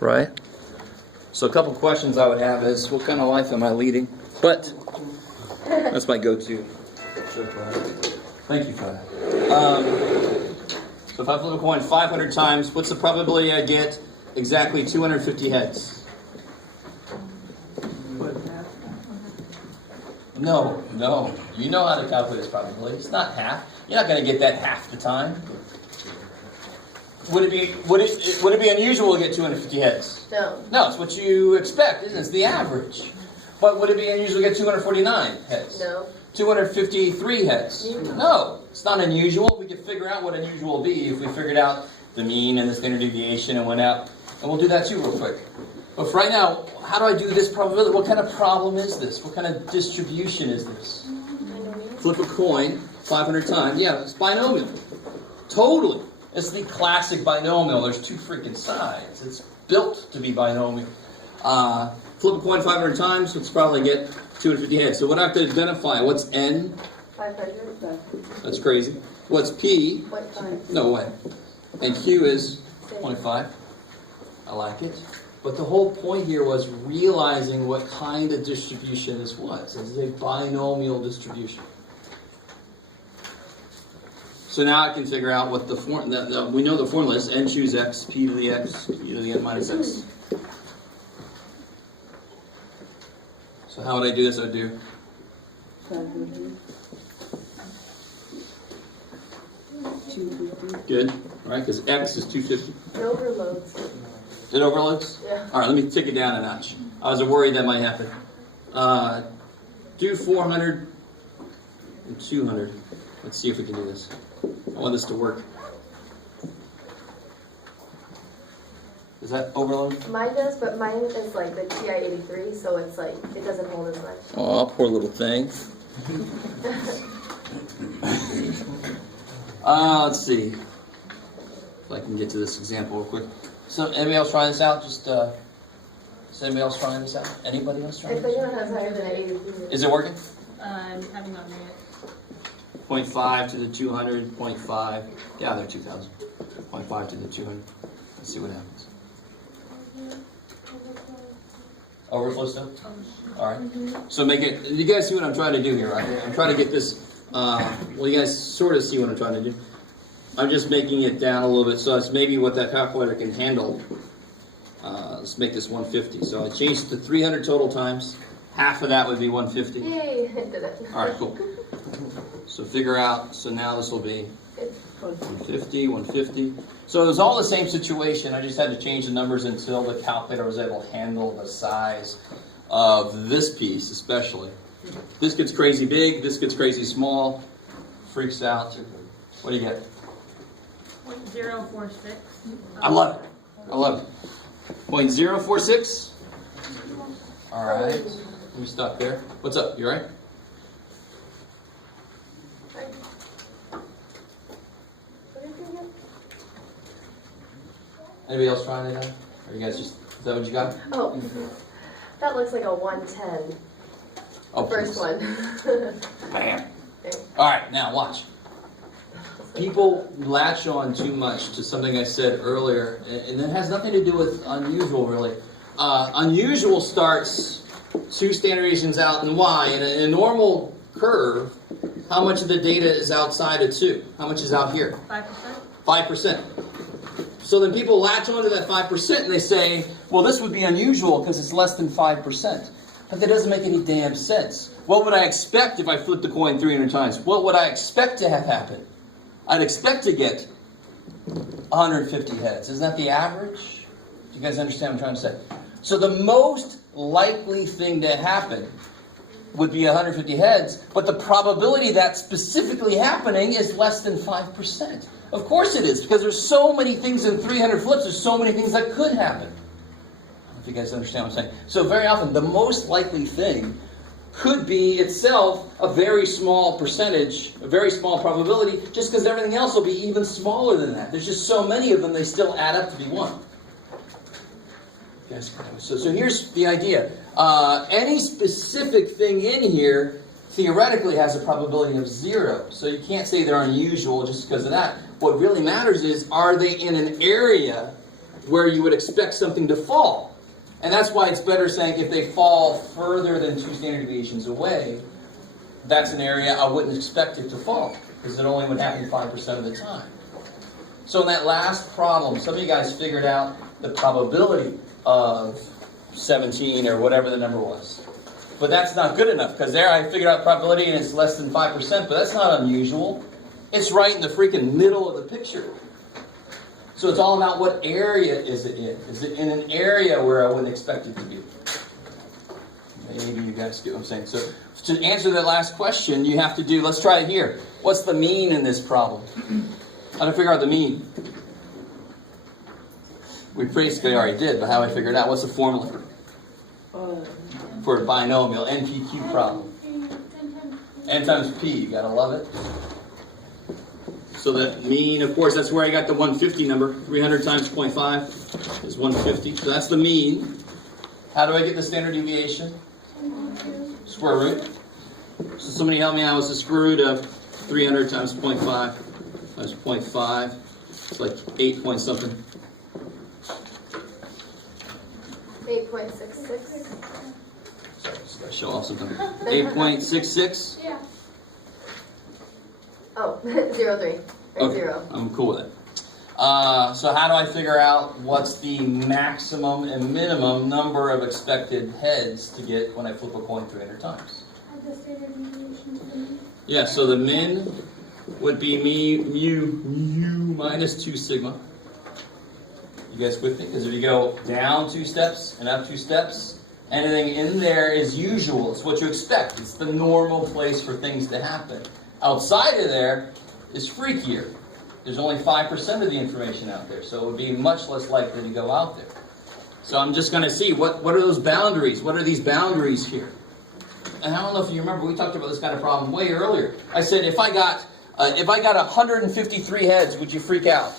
right? So a couple questions I would have is, what kind of life am I leading? But that's my go-to. Thank you for that. So if I flip a coin 500 times, what's the probability I get exactly 250 heads? No. You know how to calculate this probability. It's not half. You're not going to get that half the time. Would it be unusual to get 250 heads? No. No, it's what you expect, isn't it? It's the average. But would it be unusual to get 249 heads? No. 253 heads? No. It's not unusual. We could figure out what unusual will be if we figured out the mean and the standard deviation and went out. And we'll do that too real quick. But for right now, how do I do this probability? What kind of problem is this? What kind of distribution is this? Flip a coin 500 times. Yeah, it's binomial. Totally. It's the classic binomial. There's two freaking sides. It's built to be binomial. Flip a coin 500 times, let's probably get 250 heads. So what I have to identify, what's N? 500. That's crazy. What's P? 0.5. No way. And Q is 0.5. I like it. But the whole point here was realizing what kind of distribution this was. This is a binomial distribution. So now I can figure out what the form. We know the formula is n choose x, p to the x, e to the n minus x. So how would I do this? I'd do. Good. All right, because x is 250. It overloads. It overloads? Yeah. All right, let me take it down a notch. I was worried that might happen. Do 400 and 200. Let's see if we can do this. I want this to work. Does that overload? Mine does, but mine is like the TI-83, so it's like, it doesn't hold as much. Oh, poor little thing. Let's see if I can get to this example real quick. So, anybody else trying this out? Is anybody else trying this out? Anybody else trying If this out? anyone has higher than 83. Is it working? I'm having not yet. 0.5 to the 200, 0.5. Yeah, they're 2,000. 0.5 to the 200. Let's see what happens. Overflow stuff? All right. So make it, you guys see what I'm trying to do here, right? I'm trying to get this, well, you guys sort of see what I'm trying to do. I'm just making it down a little bit, so it's maybe what that calculator can handle. Let's make this 150. So I changed it to 300 total times. Half of that would be 150. Yay, I did it. All right, cool. So figure out, so now this will be 150, 150. So it was all the same situation. I just had to change the numbers until the calculator was able to handle the size of this piece, especially. This gets crazy big, this gets crazy small, freaks out. What do you get? 0.046. I love it. I love it. 0.046. All right. Let me stop there. What's up? You all right? Anybody else trying it out? Or you guys just, is that what you got? Oh, that looks like a 110. Oh, First please. one. Bam. All right, now watch. People latch on too much to something I said earlier, and it has nothing to do with unusual, really. Unusual starts 2 standard deviations out in y. In a normal curve, how much of the data is outside of 2? How much is out here? 5%. 5%. So then people latch onto that 5% and they say, well, this would be unusual because it's less than 5%. But that doesn't make any damn sense. What would I expect if I flipped the coin 300 times? What would I expect to have happen? I'd expect to get 150 heads. Isn't that the average? Do you guys understand what I'm trying to say? So the most likely thing to happen would be 150 heads, but the probability of that specifically happening is less than 5%. Of course it is, because there's so many things in 300 flips, there's so many things that could happen. I don't know if you guys understand what I'm saying. So very often, the most likely thing could be itself a very small percentage, a very small probability, just because everything else will be even smaller than that. There's just so many of them, they still add up to be 1. So here's the idea. Any specific thing in here theoretically has a probability of 0. So you can't say they're unusual just because of that. What really matters is, are they in an area where you would expect something to fall. And that's why it's better saying if they fall further than 2 standard deviations away, that's an area I wouldn't expect it to fall, because it only would happen 5% of the time. So in that last problem, some of you guys figured out the probability of 17 or whatever the number was. But that's not good enough, because there I figured out probability and it's less than 5%, but that's not unusual. It's right in the freaking middle of the picture. So it's all about what area is it in. Is it in an area where I wouldn't expect it to be? Maybe you guys get what I'm saying. So to answer that last question, you have to do, let's try it here. What's the mean in this problem? How to figure out the mean? We basically already did, but how do I figure it out? What's the formula for a binomial NPQ problem? N times P, you gotta love it. So the mean, of course, that's where I got the 150 number. 300 times 0.5 is 150. So that's the mean. How do I get the standard deviation? Square root. So somebody help me out. What's the square root of 300 times 0.5 times 0.5? It's like 8 point something. 8.66. Sorry, just gotta show off something. 8.66? Yeah. Oh, 0.3. Or Okay, 0. I'm cool with it. So how do I figure out what's the maximum and minimum number of expected heads to get when I flip a coin 300 times? Yeah, so the min would be mu minus 2 sigma. You guys with me? Because if you go down 2 steps and up 2 steps, anything in there is usual. It's what you expect. It's the normal place for things to happen. Outside of there is freakier. There's only 5% of the information out there, so it would be much less likely to go out there. So I'm just going to see what are those boundaries? What are these boundaries here? And I don't know if you remember, we talked about this kind of problem way earlier. I said if I got 153 heads, would you freak out?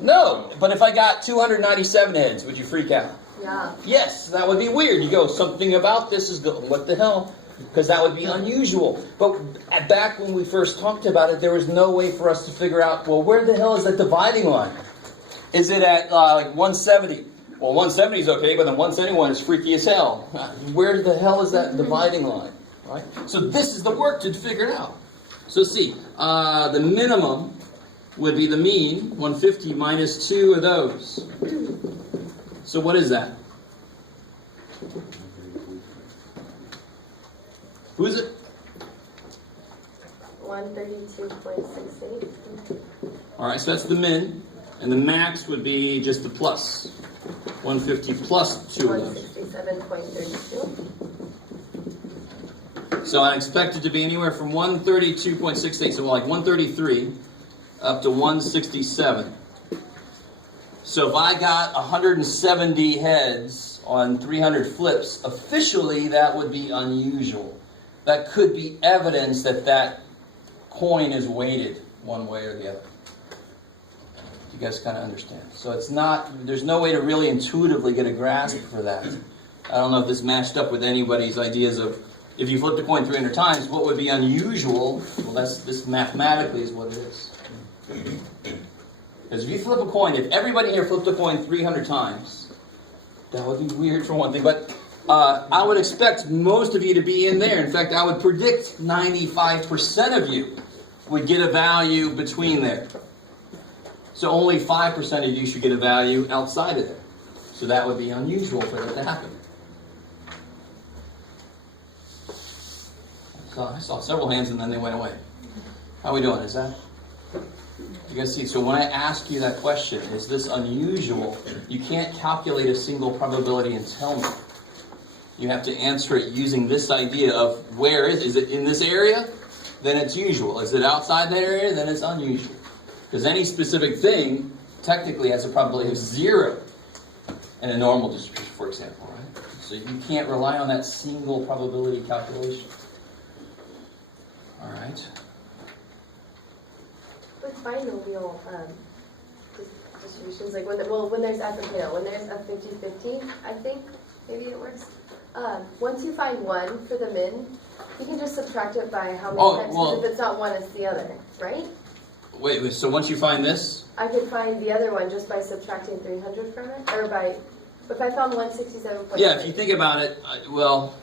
No. But if I got 297 heads, would you freak out? Yeah. Yes, that would be weird. You go, something about this is good. What the hell? Because that would be unusual. But back when we first talked about it, there was no way for us to figure out, well, where the hell is that dividing line? Is it at like 170? Well, 170 is okay, but then 171 is freaky as hell. Where the hell is that dividing line? Right? So this is the work to figure it out. So see, the minimum would be the mean, 150 minus 2 of those. So what is that? Who is it? 132.68. Alright, so that's the min. And the max would be just the plus. 150 plus 2 of those. 167.32. So I expect it to be anywhere from 132.68, so like 133, up to 167. So if I got 170 heads on 300 flips, officially that would be unusual. That could be evidence that that coin is weighted one way or the other. You guys kind of understand. So it's not, there's no way to really intuitively get a grasp for that. I don't know if this matched up with anybody's ideas of, if you flipped a coin 300 times, what would be unusual? Well, this mathematically is what it is. Because if you flip a coin, if everybody here flipped a coin 300 times, that would be weird for one thing. But I would expect most of you to be in there. In fact, I would predict 95% of you would get a value between there. So only 5% of you should get a value outside of there. So that would be unusual for that to happen. So I saw several hands and then they went away. How are we doing? Is that? You guys see? So when I ask you that question, is this unusual? You can't calculate a single probability and tell me. You have to answer it using this idea of where is it in this area? Then it's usual. Is it outside that area? Then it's unusual. Because any specific thing technically has a probability of 0 in a normal distribution, for example, right? So you can't rely on that single probability calculation. All right. With binomial distributions, like when there's asymptotic, when there's a 50-50, I think maybe it works. Once you find 1 for the min, you can just subtract it by how many times. If it's not 1, it's the other, right? Wait. So once you find this, I could find the other one just by subtracting 300 from it, or by, if I found 167.6. Yeah, if you think about it, well,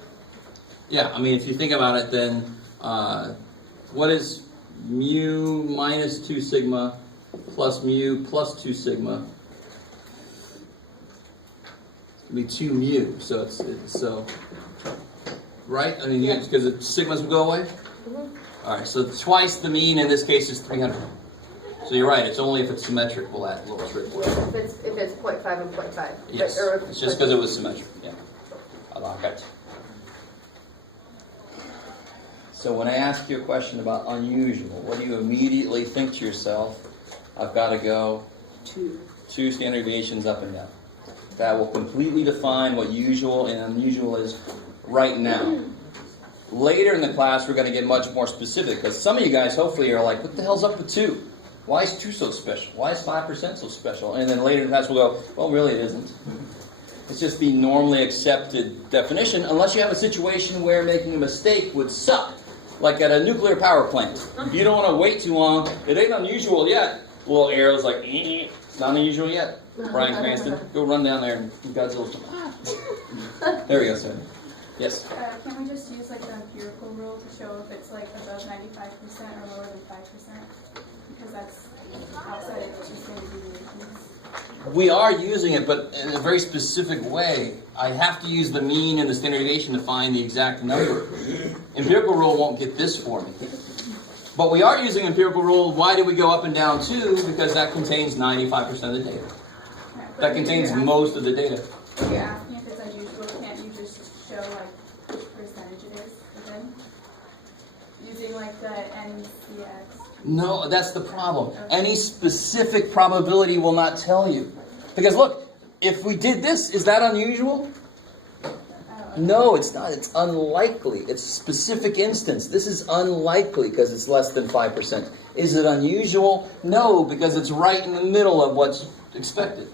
yeah, I mean, if you think about it, then what is mu minus 2 sigma plus mu plus 2 sigma? It's going to be 2 mu, so so, right? I mean, because the sigmas will go away? All right, so twice the mean in this case is 300. So you're right, it's only if it's symmetric will add a little trick. If it's 0.5 and 0.5. Yes, Or if it's just because it was symmetric, yeah. I like it. So when I ask you a question about unusual, what do you immediately think to yourself? I've got to go 2 standard deviations up and down. That will completely define what usual and unusual is right now. Later in the class, we're going to get much more specific, because some of you guys hopefully are like, what the hell's up with 2? Why is 2 so special? Why is 5% so special? And then later in the class, we'll go, well, really it isn't. It's just the normally accepted definition, unless you have a situation where making a mistake would suck. Like at a nuclear power plant. You don't want to wait too long. It ain't unusual yet. Little arrow's like, it's not unusual yet. Bryan Cranston, go run down there and Godzilla's there we go, sir. Yes? Can't we just use like the empirical rule to show if it's like above 95% or lower than 5%? Because that's outside of the standard deviations. We are using it, but in a very specific way. I have to use the mean and the standard deviation to find the exact number. Empirical rule won't get this for me. But we are using empirical rule. Why do we go up and down 2? Because that contains 95% of the data. That contains most of the data. If you're asking if it's unusual, can't you just show like which percentage it is within? Using like the NCX. No, that's the problem. Any specific probability will not tell you. Because look, if we did this, is that unusual? No, it's not. It's unlikely. It's a specific instance. This is unlikely because it's less than 5%. Is it unusual? No, because it's right in the middle of what's expected.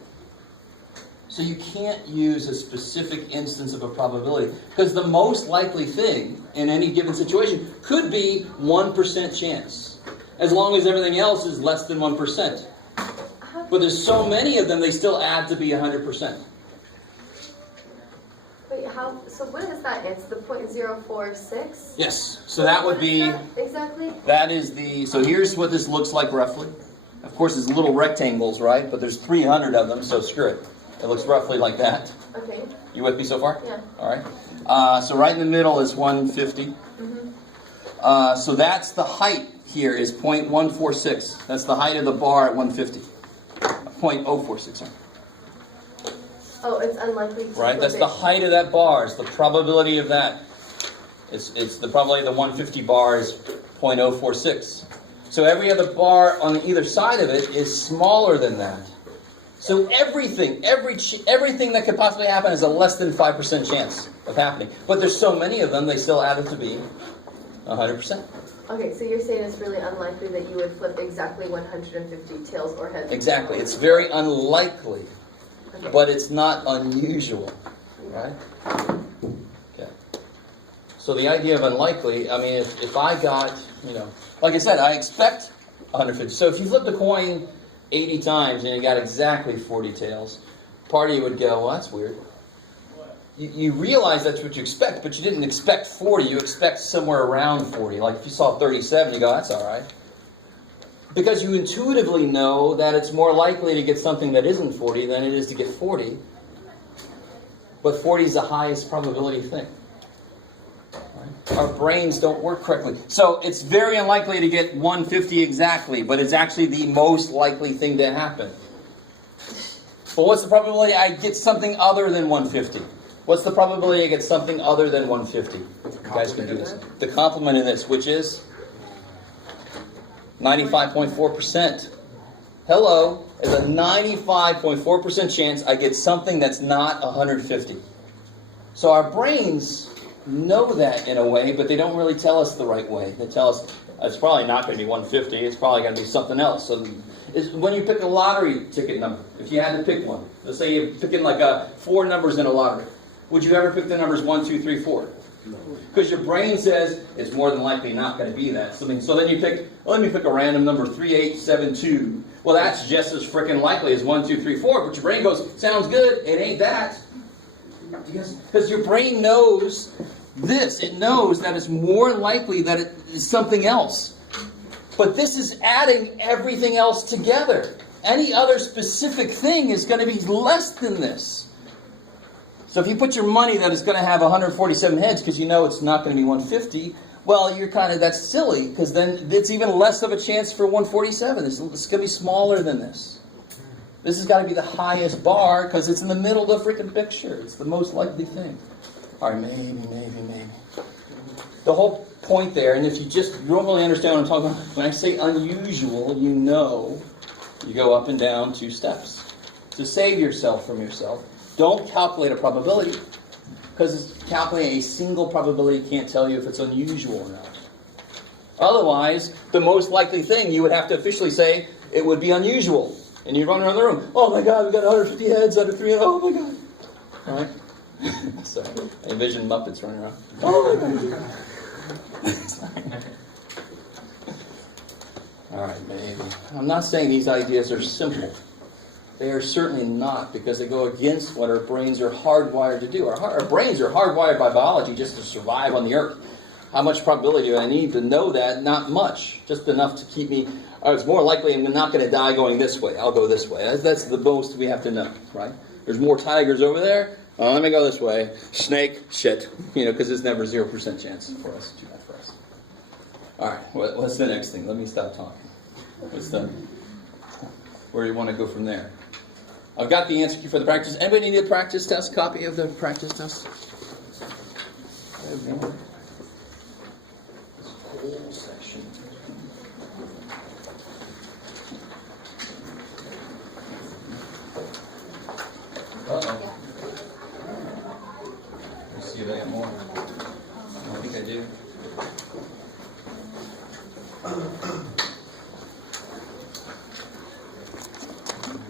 So you can't use a specific instance of a probability, because the most likely thing in any given situation could be 1% chance, as long as everything else is less than 1%. But there's so many of them, they still add to be 100%. Wait, how? So what is that? It's the 0.046? Yes, so that would be, exactly? that is the, so here's what this looks like roughly. Of course, it's little rectangles, right? But there's 300 of them, so screw it. It looks roughly like that. Okay. You with me so far? Yeah. All right. So right in the middle is 150. So that's the height here is 0.146. That's the height of the bar at 150. 0.046, sorry. Oh, it's unlikely to Right? That's the height of that bar. It's the probability of that. It's the probability of the 150 bar is 0.046. So every other bar on either side of it is smaller than that. So everything that could possibly happen is a less than 5% chance of happening. But there's so many of them, they still add up to be 100%. Okay, so you're saying it's really unlikely that you would flip exactly 150 tails or heads? Exactly. It's very unlikely, Okay. but it's not unusual, right? Okay. So the idea of unlikely, I mean, if I got, like I said, I expect 150. So if you flipped a coin 80 times and you got exactly 40 tails, part of you would go, well, that's weird. You realize that's what you expect, but you didn't expect 40. You expect somewhere around 40. Like if you saw 37, you go, that's all right. Because you intuitively know that it's more likely to get something that isn't 40 than it is to get 40. But 40 is the highest probability thing. Right? Our brains don't work correctly. So it's very unlikely to get 150 exactly, but it's actually the most likely thing to happen. But what's the probability I get something other than 150? What's the probability I get something other than 150? You guys can do this. The complement of this, which is 95.4%. Hello, there's a 95.4% chance I get something that's not 150. So our brains know that in a way, but they don't really tell us the right way. They tell us it's probably not going to be 150. It's probably going to be something else. So when you pick a lottery ticket number, if you had to pick one, let's say you're picking like 4 numbers in a lottery, would you ever pick the numbers 1, 2, 3, 4? No. Because your brain says it's more than likely not going to be that. So then you pick, well, let me pick a random number, 3872. well, that's just as freaking likely as 1, 2, 3, 4. But your brain goes, sounds good. It ain't that. Because your brain knows this. It knows that it's more likely that it is something else. But this is adding everything else together. Any other specific thing is going to be less than this. So if you put your money that it's going to have 147 heads because you know it's not going to be 150, well, you're that's silly, because then it's even less of a chance for 147. It's going to be smaller than this. This has got to be the highest bar because it's in the middle of the freaking picture. It's the most likely thing. All right, maybe. The whole point there, and if you don't really understand what I'm talking about, when I say unusual, you know you go up and down 2 steps. To save yourself from yourself, don't calculate a probability, because calculating a single probability can't tell you if it's unusual or not. Otherwise, the most likely thing, you would have to officially say it would be unusual. And you run around the room, oh my God, we've got 150 heads out of 3, oh my God. All right? So, I envision Muppets running around. Oh my God. All right, maybe. I'm not saying these ideas are simple. They are certainly not, because they go against what our brains are hardwired to do. Our brains are hardwired by biology just to survive on the earth. How much probability do I need to know that? Not much. Just enough to keep me... it's more likely I'm not going to die going this way. I'll go this way. That's the most we have to know, right? There's more tigers over there. Let me go this way. Snake, shit. Because it's never 0% chance for us to do that for us. All right, what's the next thing? Let me stop talking. Where do you want to go from there? I've got the answer key for the practice. Anybody need a practice test? Copy of the practice test? This whole section. Uh-oh. Let's see if I got more. I think I do.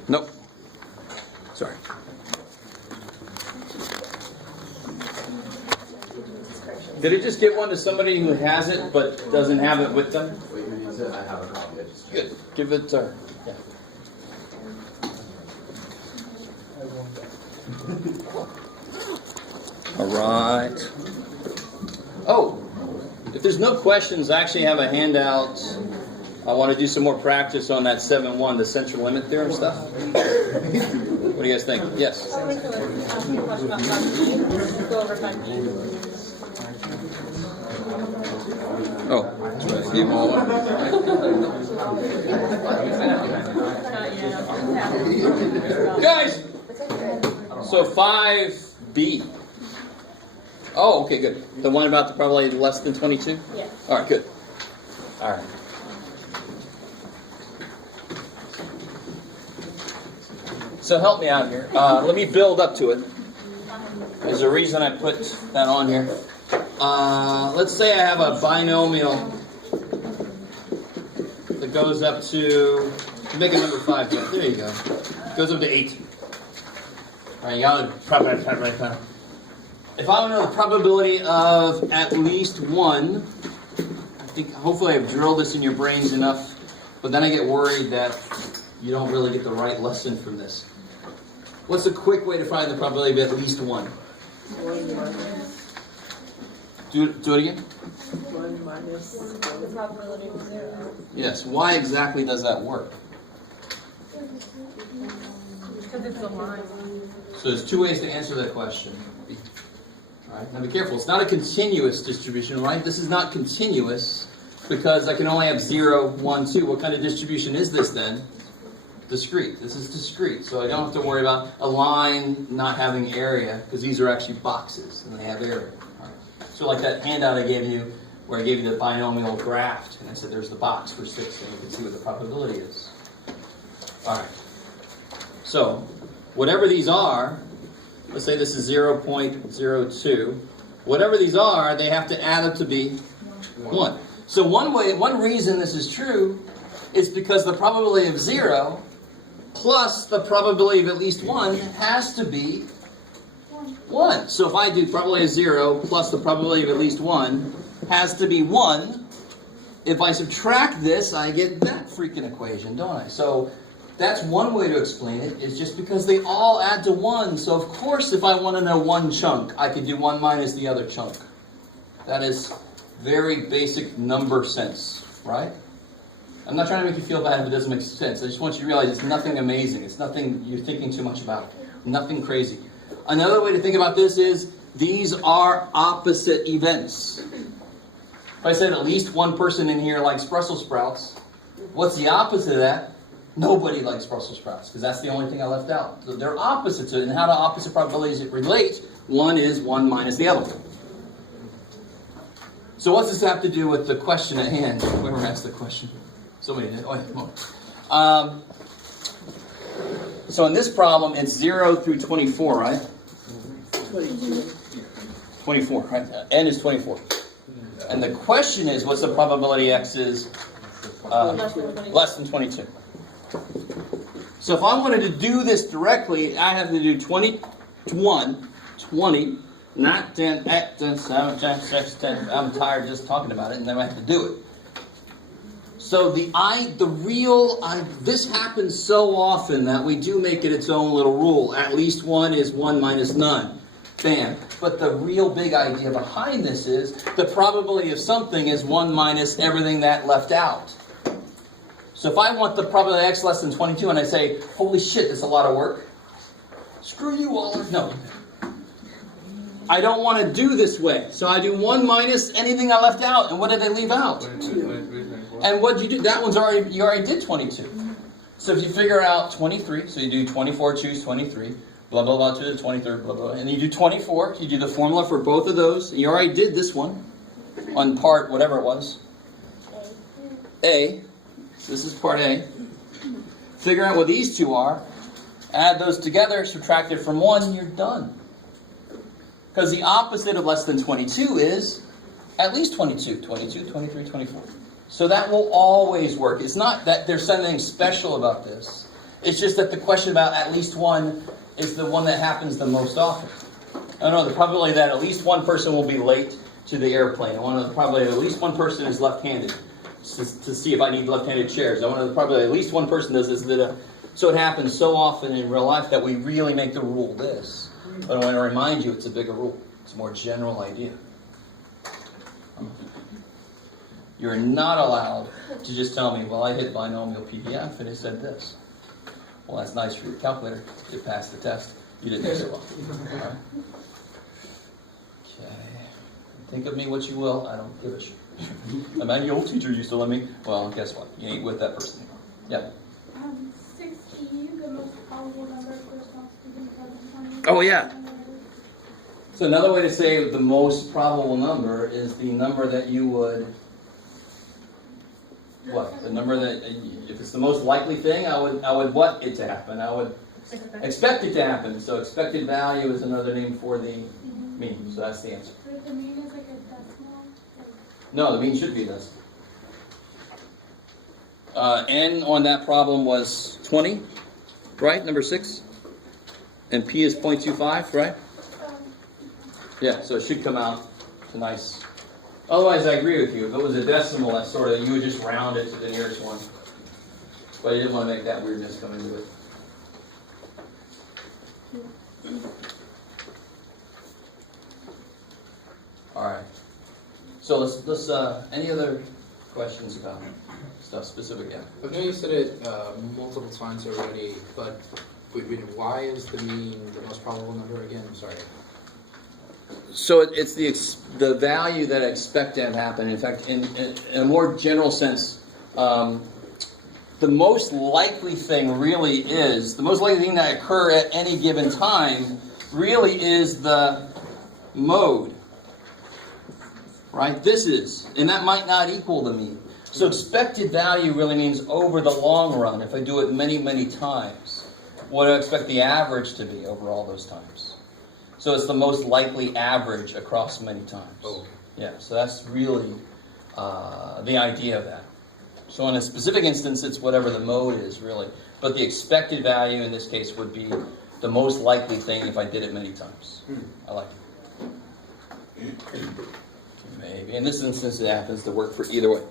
Nope. Sorry. Did it just give one to somebody who has it but doesn't have it with them? I have a copy. Good. Give it to her. Yeah. All right. Oh, if there's no questions, I actually have a handout. I want to do some more practice on that 7-1, the central limit theorem stuff. What do you guys think? Yes? I'll wait till ask me a question about 5G. Go over 5G. Oh, that's right. Give them all up. Guys! So 5B. Oh, okay, good. The one about the probability less than 22? Yeah. All right, good. All right. So help me out here. Let me build up to it. There's a reason I put that on here. Let's say I have a binomial that goes up to, make a number 5. There you go. Goes up to 8. All right, you got to if I want to know the probability of at least 1, I think hopefully I've drilled this in your brains enough, but then I get worried that you don't really get the right lesson from this. What's a quick way to find the probability of at least 1? Do it again? 1 minus The probability of 0. Yes. Why exactly does that work? Because it's a line. So there's 2 ways to answer that question. All right, now be careful. It's not a continuous distribution, right? This is not continuous because I can only have 0, 1, 2. What kind of distribution is this then? Discrete. This is discrete. So I don't have to worry about a line not having area because these are actually boxes and they have area. All right. So like that handout I gave you where I gave you the binomial graph and I said there's the box for 6 and you can see what the probability is. All right. So whatever these are, let's say this is 0.02. Whatever these are, they have to add up to be 1. So one reason this is true is because the probability of 0 plus the probability of at least 1 has to be 1. So if I do probability of 0 plus the probability of at least 1 has to be 1. If I subtract this, I get that freaking equation, don't I? So That's one way to explain it, is just because they all add to 1. So of course, if I want to know one chunk, I could do 1 minus the other chunk. That is very basic number sense, right? I'm not trying to make you feel bad if it doesn't make sense. I just want you to realize it's nothing amazing. It's nothing you're thinking too much about. Nothing crazy. Another way to think about this is, these are opposite events. If I said at least one person in here likes Brussels sprouts, what's the opposite of that? Nobody likes Brussels sprouts, because that's the only thing I left out. So they're opposites, and how do opposite probabilities relate? One is 1 minus the other one. So what's this have to do with the question at hand? Whoever asked the question. Somebody did. Oh, yeah, come on. So in this problem, it's 0 through 24, right? 24, right? N is 24. And the question is, what's the probability x is less than 22? So if I wanted to do this directly, I have to do 20, not 10, 8, 10, 7, 10, 6, 10. I'm tired just talking about it, and then I have to do it. So this happens so often that we do make it its own little rule. At least 1 is 1 minus none. Bam. But the real big idea behind this is the probability of something is 1 minus everything that left out. So if I want the probability of x less than 22 and I say, holy shit, that's a lot of work. Screw you all. No. I don't want to do this way. So I do 1 minus anything I left out. And what did I leave out? 22, 23, 24. And what did you do? That one's already, you already did 22. So if you figure out 23, so you do 24, choose 23, blah, blah, blah, to the 23rd, blah, blah, and you do 24, you do the formula for both of those. You already did this one on part, whatever it was. A. So this is part A. Figure out what these two are, add those together, subtract it from 1, you're done. Because the opposite of less than 22 is at least 22. 22, 23, 24. So that will always work. It's not that there's something special about this. It's just that the question about at least 1 is the one that happens the most often. I know the probability that at least one person will be late to the airplane. I want to know the probability that at least one person is left-handed to see if I need left-handed chairs. I want to know the probability that at least one person does this. So it happens so often in real life that we really make the rule this. But I want to remind you, it's a bigger rule. It's a more general idea. You're not allowed to just tell me, well, I hit binomial PDF and it said this. Well, that's nice for your calculator. You passed the test. You didn't do so well. All right? Okay. Think of me what you will. I don't give a shit. My manual teacher used to let me. Well, guess what? You ain't with that person anymore. Yeah. 16, the most probable number corresponds to the present. Oh, yeah. So another way to say the most probable number is the number that you would... What? The number that, if it's the most likely thing, I would what it to happen? I would expect it to happen. So expected value is another name for the mean. So that's the answer. But the mean is like a decimal? No, the mean should be this. N on that problem was 20, right? Number 6. And P is 0.25, right? Yeah, so it should come out to nice. Otherwise, I agree with you. If it was a decimal, that's sort of, you would just round it to the nearest one. But you didn't want to make that weirdness come into it. All right. So let's any other questions about stuff specific? Yeah. I know you said it multiple times already, but why is the mean the most probable number again? I'm sorry. So it's the value that I expect to have happen. In fact, in a more general sense, the most likely thing really is, the most likely thing that occur at any given time really is the mode. Right? This is. And that might not equal the mean. So expected value really means over the long run, if I do it many, many times, what do I expect the average to be over all those times? So it's the most likely average across many times. Oh. Yeah, so that's really the idea of that. So in a specific instance, it's whatever the mode is, really. But the expected value in this case would be the most likely thing if I did it many times. I like it. Maybe. In this instance, it happens to work for either way.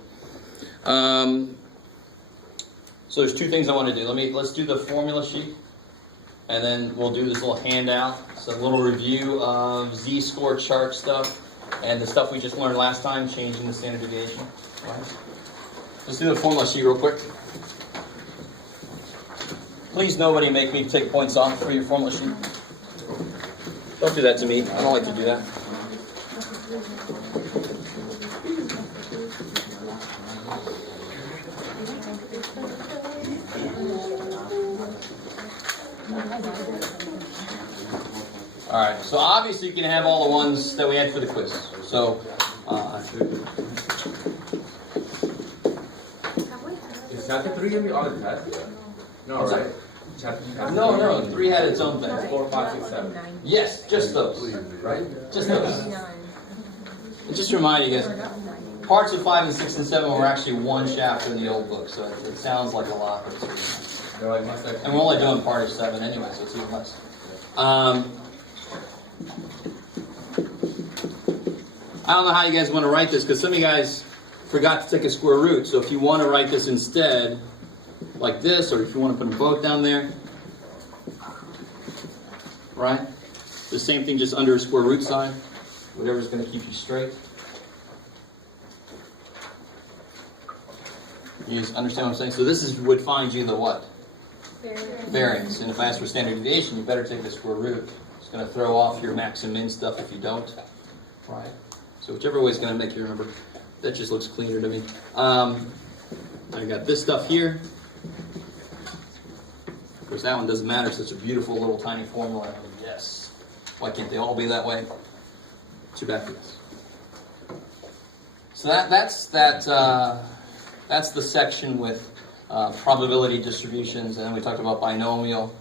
So there's two things I want to do. Let's do the formula sheet, and then we'll do this little handout. So a little review of Z-score chart stuff and the stuff we just learned last time, changing the standard deviation. Right? Let's do the formula sheet real quick. Please, nobody make me take points off for your formula sheet. Don't do that to me. I don't like to do that. Alright, so obviously you can have all the ones that we had for the quiz. So, Is chapter 3 gonna be all the tests? No, What's right? Chapter no, 3 had its own thing. 4, 5, 6, 7. Yes, just those. Right? Just those. And just to remind you guys, parts of 5 and 6 and 7 were actually one chapter in the old book, so it sounds like a lot, but it's really not. They're like my section. And we're only doing part of 7 anyway, so it's even less. I don't know how you guys want to write this, because some of you guys forgot to take a square root. So if you want to write this instead, like this, or if you want to put them both down there, right? The same thing, just under a square root sign. Whatever's going to keep you straight. You guys understand what I'm saying? So this would find you the what? Variance. And if I ask for standard deviation, you better take the square root. It's going to throw off your max and min stuff if you don't. Right? So whichever way is going to make you remember. That just looks cleaner to me. I got this stuff here. Of course, that one doesn't matter. It's such a beautiful little tiny formula. Yes. Why can't they all be that way? Too bad for this. So that's the section with probability distributions, and then we talked about binomial.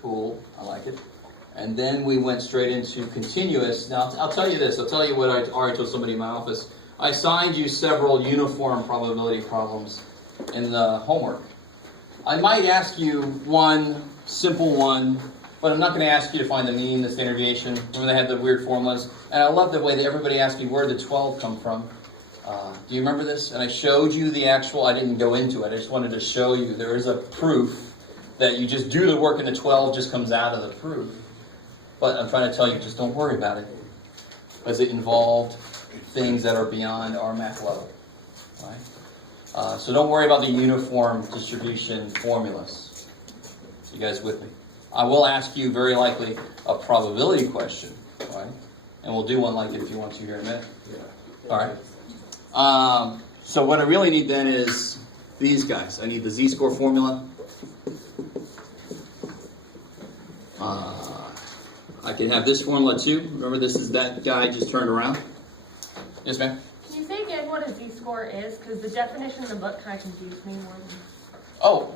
Cool, I like it. And then we went straight into continuous. Now, I'll tell you this. I'll tell you what I already told somebody in my office. I assigned you several uniform probability problems in the homework. I might ask you one simple one, but I'm not going to ask you to find the mean, the standard deviation. Remember they had the weird formulas? And I love the way that everybody asked me where did the 12 come from. Do you remember this? And I showed you the actual, I didn't go into it. I just wanted to show you there is a proof that you just do the work and the 12 just comes out of the proof. But I'm trying to tell you, just don't worry about it. Because it involved things that are beyond our math level. Right? So don't worry about the uniform distribution formulas. You guys with me? I will ask you very likely a probability question. Right? And we'll do one like it if you want to here in a minute. Yeah. All right. So what I really need then is these guys. I need the Z-score formula. I can have this formula too. Remember, this is that guy just turned around. Yes, ma'am? Can you say again what a z-score is? Because the definition in the book kind of confused me more than... Oh,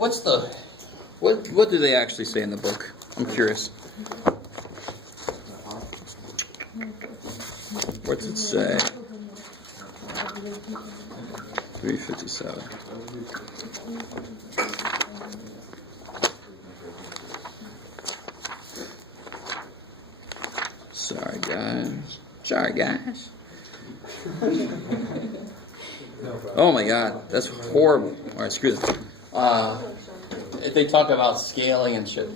what do they actually say in the book? I'm curious. What's it say? 357. Sorry, guys. Oh my God, that's horrible. All right, screw this. If they talk about scaling and shit.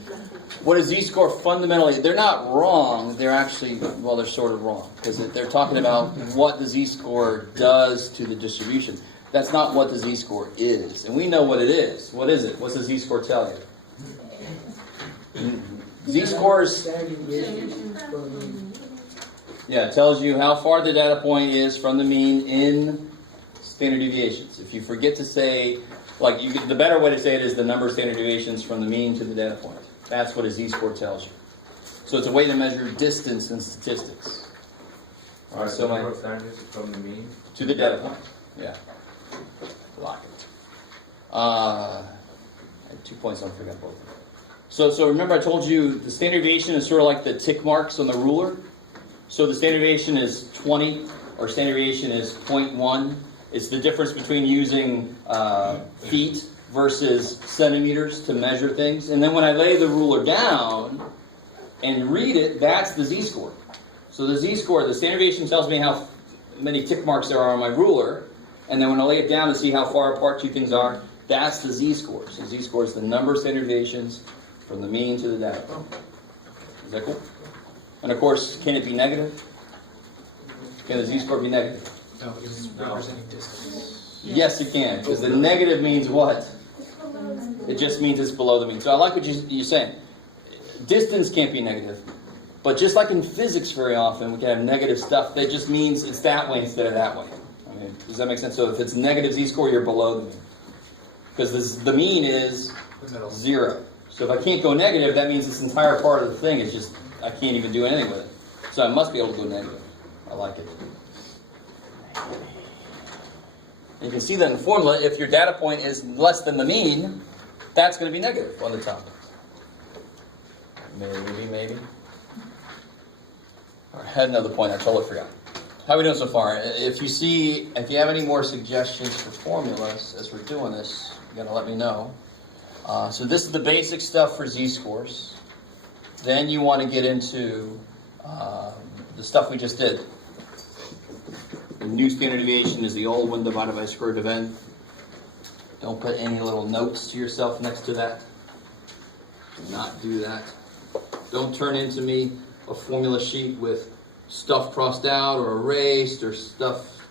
What is Z-score fundamentally? They're not wrong. They're actually, well, they're sort of wrong. Because they're talking about what the Z-score does to the distribution. That's not what the Z-score is. And we know what it is. What is it? What's the Z-score tell you? Z-scores... Yeah, it tells you how far the data point is from the mean in standard deviations. If you forget to say, the better way to say it is the number of standard deviations from the mean to the data point. That's what a z-score tells you. So it's a way to measure distance in statistics. All right, so number of standards from the mean to the data point. Yeah. Lock it. I had 2 points, I forgot both. So remember I told you the standard deviation is sort of like the tick marks on the ruler. So the standard deviation is 20, or standard deviation is 0.1. It's the difference between using feet versus centimeters to measure things. And then when I lay the ruler down and read it, that's the z-score. So the z-score, the standard deviation tells me how many tick marks there are on my ruler. And then when I lay it down to see how far apart two things are, that's the z-score. So z-score is the number of standard deviations from the mean to the data point. Is that cool? And of course, can it be negative? Can the z-score be negative? No, because it's representing distance. Yes, it can, because the negative means what? It just means it's below the mean. So I like what you're saying. Distance can't be negative. But just like in physics very often, we can have negative stuff. That just means it's that way instead of that way. I mean, does that make sense? So if it's negative z-score, you're below the mean. Because the mean is The middle. 0. So if I can't go negative, that means this entire part of the thing is just, I can't even do anything with it. So I must be able to go negative. I like it. You can see that in the formula, if your data point is less than the mean, that's going to be negative on the top. Maybe. All right, I had another point, I totally forgot. How are we doing so far? If you have any more suggestions for formulas as we're doing this, you got to let me know. So this is the basic stuff for z-scores. Then you want to get into the stuff we just did. The new standard deviation is the old one divided by square root of n. Don't put any little notes to yourself next to that. Do not do that. Don't turn into me a formula sheet with stuff crossed out or erased or stuff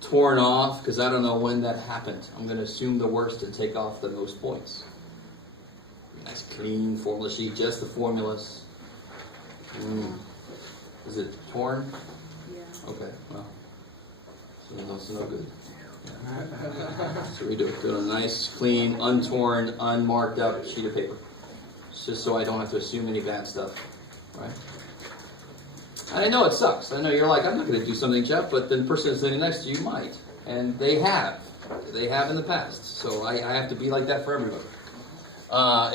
torn off, because I don't know when that happened. I'm going to assume the worst and take off the most points. Nice clean formula sheet, just the formulas. Is it torn? Yeah. Okay, well. So that's no good. So we do it. Do a nice, clean, untorn, unmarked up sheet of paper. It's just so I don't have to assume any bad stuff. Right? And I know it sucks. I know you're like, I'm not going to do something, Jeff, but the person sitting next to you might. And they have. They have in the past. So I have to be like that for everybody.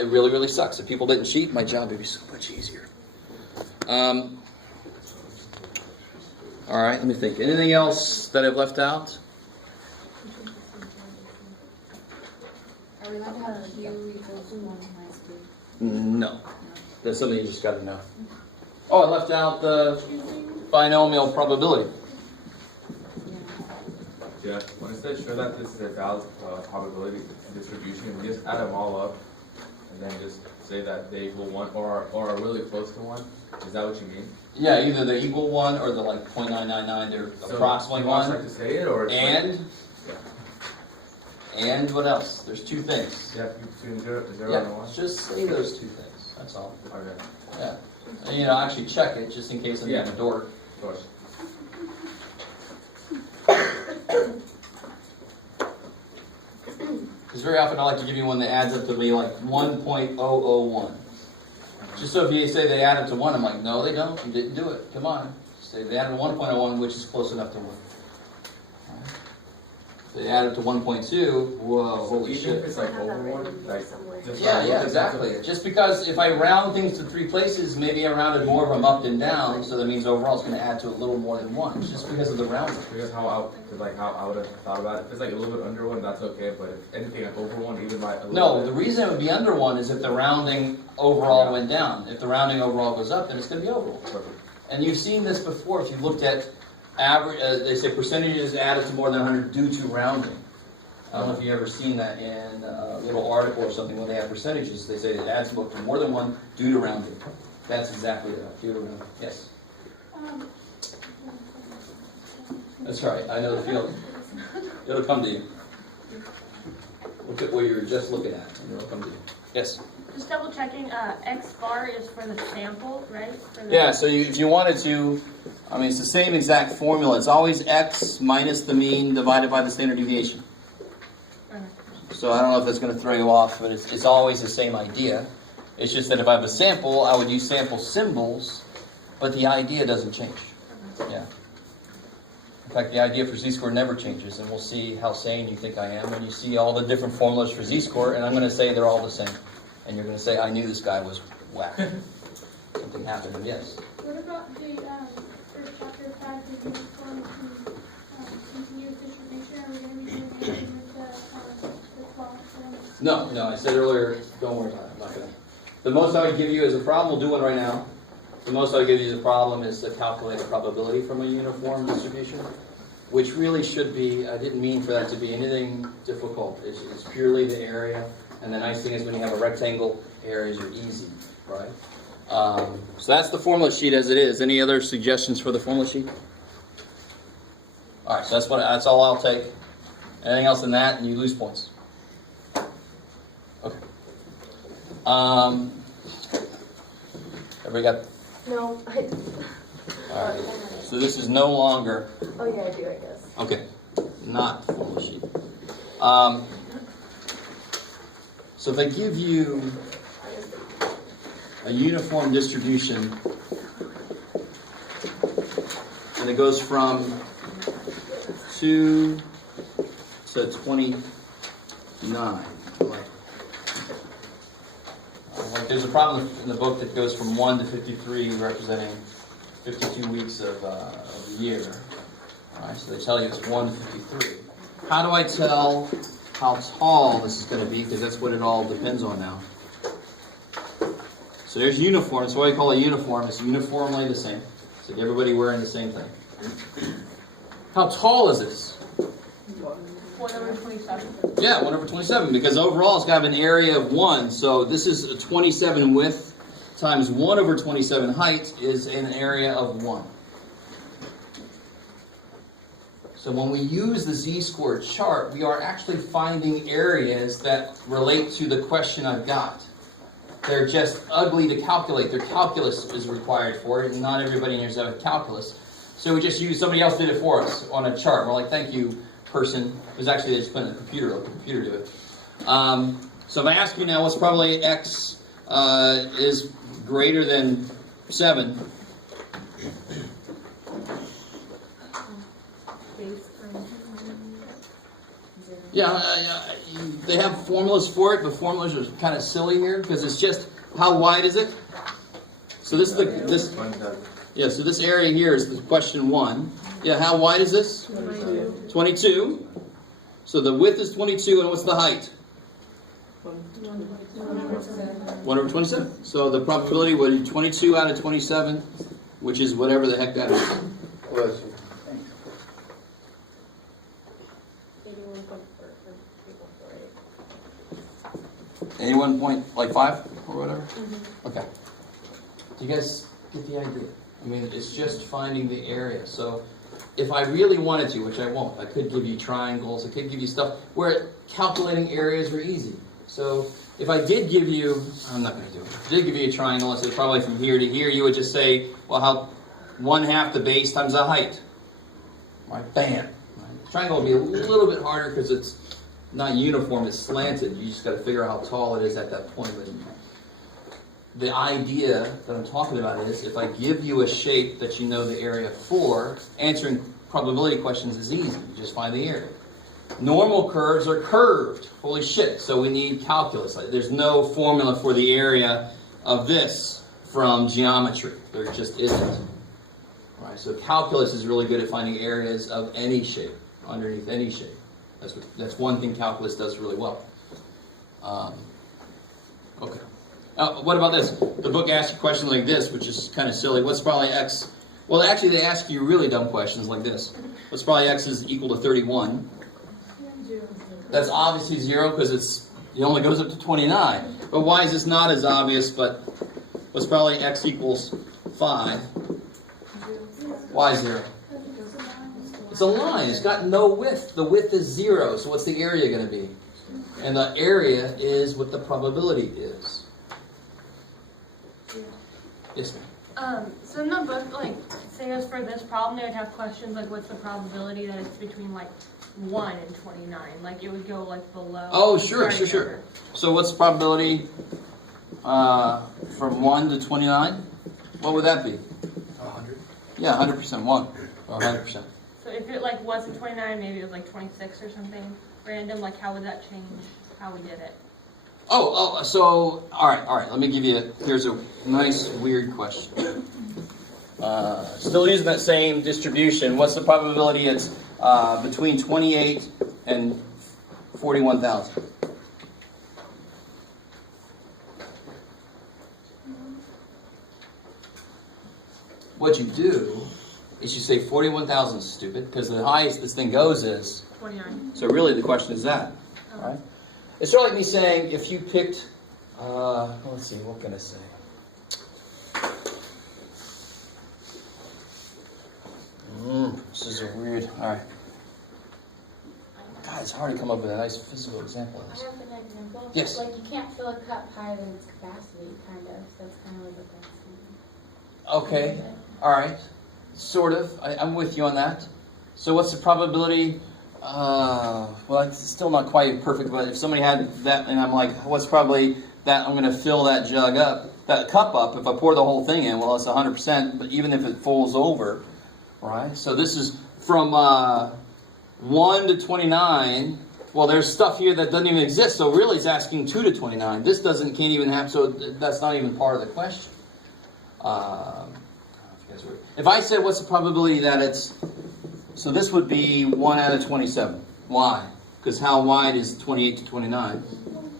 It really, really sucks. If people didn't cheat, my job would be so much easier. All right, let me think. Anything else that I've left out? Are we allowed to have Q equals 1 minus 2? No. That's something you just got to know. Oh, I left out the binomial probability. Yeah, when it says show that this is a valid probability distribution, we just add them all up and then just say that they equal 1 or are really close to 1. Is that what you mean? Yeah, either they're equal 1 or they're like 0.999. They're So approximately you want 1. to say it or And what else? There's two things. yeah, between 0 and Yeah, 1? just say those two things. That's all. Okay, Yeah. And, actually check it just in case I'm being a dork. of course. Because very often I like to give you one that adds up to be like 1.001. Just so if you say they add up to 1, I'm like, no, they don't. You didn't do it. Come on. Say they added 1.01, which is close enough to 1. If they add up to 1.2, whoa, holy Even shit. if it's like over 1, like Yeah, exactly. Just because if I round things to 3 places, maybe I rounded more of them up than down, so that means overall it's going to add to a little more than 1, just because of the rounding. Because how I would have thought about it. If it's like a little bit under 1, that's okay. But if anything like over 1, even by a little No, bit, the reason it would be under 1 is if the rounding overall went down. If the rounding overall goes up, then it's going to be overall. perfect. And you've seen this before if you've looked at average, they say percentages added to more than 100 due to rounding. I don't know if you've ever seen that in a little article or something when they have percentages. They say it adds to more than 1 due to rounding. That's exactly that, due to rounding. Yes? That's right, I know the feeling. It'll come to you. Look at what you were just looking at, and it'll come to you. Yes? Just double checking, X bar is for the sample, right? Yeah, so if you wanted to, it's the same exact formula. It's always x minus the mean divided by the standard deviation. So I don't know if that's going to throw you off, but it's always the same idea. It's just that if I have a sample, I would use sample symbols, but the idea doesn't change. Yeah. In fact, the idea for z-score never changes, and we'll see how sane you think I am when you see all the different formulas for z-score, and I'm going to say they're all the same. And you're going to say, I knew this guy was whack. Something happened, and yes. What about the first chapter 5, the uniform continuous distribution? Are we going to be doing anything with the clause? No, I said earlier, don't worry about it. I'm not going to. The most I would give you as a problem, we'll do one right now. The most I would give you as a problem is to calculate a probability from a uniform distribution. which really should be, I didn't mean for that to be anything difficult. It's purely the area. And the nice thing is when you have a rectangle, areas are easy, right? So that's the formula sheet as it is. Any other suggestions for the formula sheet? All right, so that's all I'll take. Anything else in that, and you lose points. Okay. Everybody got? No, All right. So this is no longer. Oh yeah, I do, I guess. Okay, not the formula sheet. So if I give you a uniform distribution, and it goes from 2 to 29. Like there's a problem in the book that goes from 1 to 53, representing 52 weeks of the year. All right, so they tell you it's 1 to 53. How do I tell how tall this is going to be? Because that's what it all depends on now. So there's uniform. So what I call a uniform is uniformly the same. So everybody wearing the same thing. How tall is this? 1 over 27. Yeah, 1 over 27, because overall it's got to have an area of 1. So this is a 27 width times 1 over 27 height is an area of 1. So when we use the z-squared chart, we are actually finding areas that relate to the question I've got. They're just ugly to calculate. Their calculus is required for it, and not everybody in here has a calculus. So we just use, somebody else did it for us on a chart. We're like, thank you, person. It was actually, they just put it in the computer, let the computer do it. So if I ask you now, what's probably x is greater than 7? Yeah, they have formulas for it, but formulas are kind of silly here because it's just how wide is it? So this is this. Yeah, so this area here is the question 1. Yeah, how wide is this? 22. So the width is 22, and what's the height? 1 over 27. So the probability would be 22 out of 27, which is whatever the heck that is. 81.5 or whatever? Mm-hmm. Okay. Do you guys get the idea? I mean, it's just finding the area. So if I really wanted to, which I won't, I could give you triangles, I could give you stuff where calculating areas are easy. So if I did give you, I'm not going to do it. If I did give you a triangle, I said probably from here to here, you would just say, well, how 1/2 the base times the height. Right? Bam. Right? Triangle would be a little bit harder because it's not uniform, it's slanted. You just got to figure out how tall it is at that point. But the idea that I'm talking about is if I give you a shape that you know the area for, answering probability questions is easy. You just find the area. Normal curves are curved. Holy shit. So we need calculus. There's no formula for the area of this from geometry. There just isn't. Right? So calculus is really good at finding areas of any shape, underneath any shape. That's one thing calculus does really well. Okay. What about this? The book asks you questions like this, which is kind of silly. What's probably x? Well, actually, they ask you really dumb questions like this. What's probably x is equal to 31? That's obviously 0 because it only goes up to 29. But why is this not as obvious? But what's probably x equals 5? Why 0? It's a line. It's got no width. The width is 0. So what's the area going to be? And the area is what the probability is. Yes, ma'am. So in the book, like, say as for this problem, they would have questions like, what's the probability that it's between like 1 and 29? Like, it would go like below. Oh, sure. So what's the probability from 1 to 29? What would that be? 100. Yeah, 100%. 1 or 100%. So if it like wasn't 29, maybe it was like 26 or something random. Like, how would that change how we did it? So, all right. Let me give you, here's a nice, weird question. Still using that same distribution. What's the probability it's between 28 and 41,000? What you do is you say 41,000 is stupid, because the highest this thing goes is 29. So really the question is that, all right? It's sort of like me saying, if you picked, let's see, what can I say? This is a weird, all right. God, it's hard to come up with a nice physical example of I this. have an example. Yes. Like you can't fill a cup higher than its capacity, kind of. So that's kind of like what that's Okay, all right, sort of. I'm with you on that. So what's the probability? Well, it's still not quite perfect, but if somebody had that, and I'm like, what's probably that I'm going to fill that jug up, that cup up, if I pour the whole thing in, well, it's 100%, but even if it falls over, right? So this is from 1 to 29. Well, there's stuff here that doesn't even exist, so really it's asking 2 to 29. This can't even happen, so that's not even part of the question. If I said, what's the probability that it's... So this would be 1 out of 27. Why? Because how wide is 28 to 29?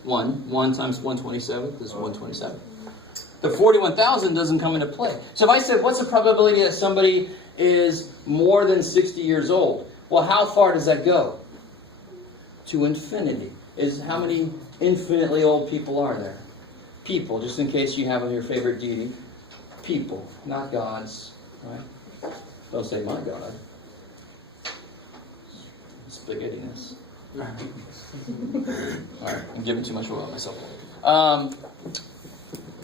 1. 1 times 127 is 127. The 41,000 doesn't come into play. So if I said, what's the probability that somebody is more than 60 years old? Well, how far does that go? To infinity. Is how many infinitely old people are there? People, just in case you have your favorite deity. People, not gods. Right? Don't say my God. Spaghettiness. Alright, I'm giving too much oil on myself.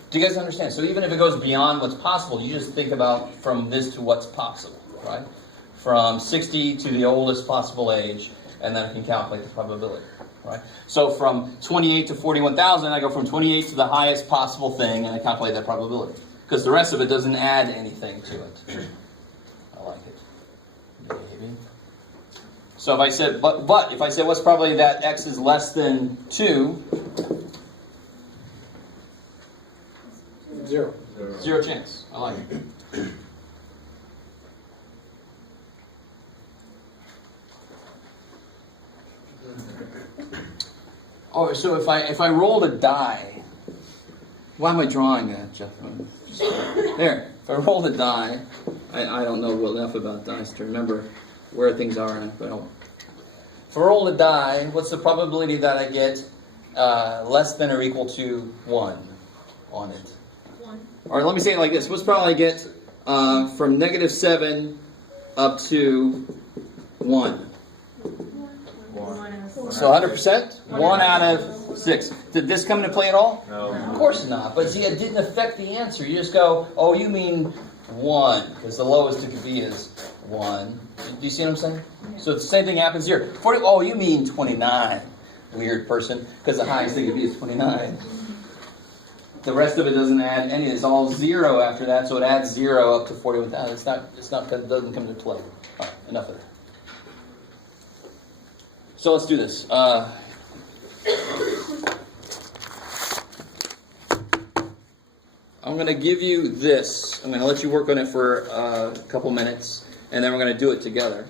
Do you guys understand? So even if it goes beyond what's possible, you just think about from this to what's possible, right? From 60 to the oldest possible age, and then I can calculate the probability, right? So from 28 to 41,000, I go from 28 to the highest possible thing, and I calculate that probability. Because the rest of it doesn't add anything to it. I like it. Maybe. So if I said, but if I said, what's probably that x is less than 2? 0. 0 chance. I like it. Oh, so if I rolled a die, why am I drawing that, Jeff? There. If I rolled a die, I don't know enough about dice to remember where things are in it, but if I roll a die, what's the probability that I get less than or equal to 1 on it? 1. Or let me say it like this. What's probably I get from -7 up to 1? 1 is So 100%? 1 out of 6. Did this come into play at all? No. Of course not. But see, it didn't affect the answer. You just go, oh, you mean 1. Because the lowest it could be is 1. Do you see what I'm saying? Yeah. So the same thing happens here. 40, oh, you mean 29. Weird person. Because the highest it could be is 29. The rest of it doesn't add any. It's all 0 after that. So it adds 0 up to 41,000. It doesn't come into play. All right, enough of that. So let's do this. I'm going to give you this. I'm going to let you work on it for a couple minutes, and then we're going to do it together.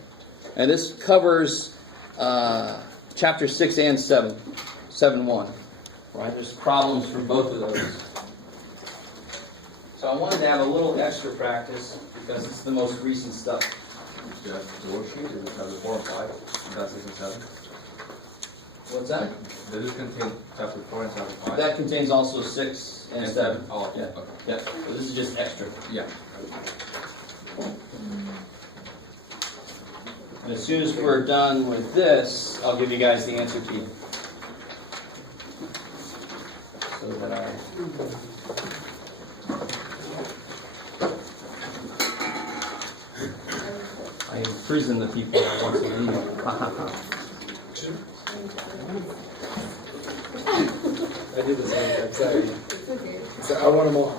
And this covers chapter 6 and 7, 7:1. Right? There's problems for both of those. So I wanted to have a little extra practice because it's the most recent stuff. Just the worksheet is chapter 4 and 5, and that's 6 and 7. What's that? Does this contain chapter 4 and chapter 5? That contains also 6 and 7. Oh, Yeah. okay. Yeah. So this is just extra. Yeah. And as soon as we're done with this, I'll give you guys the answer key. So that I imprison the people that want to leave. I did the same thing. Sorry. So I want them all.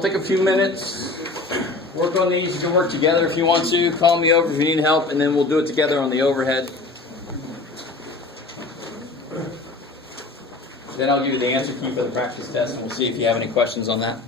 Take a few minutes, work on these. You can work together if you want to. Call me over if you need help, and then we'll do it together on the overhead. Then I'll give you the answer key for the practice test, and we'll see if you have any questions on that.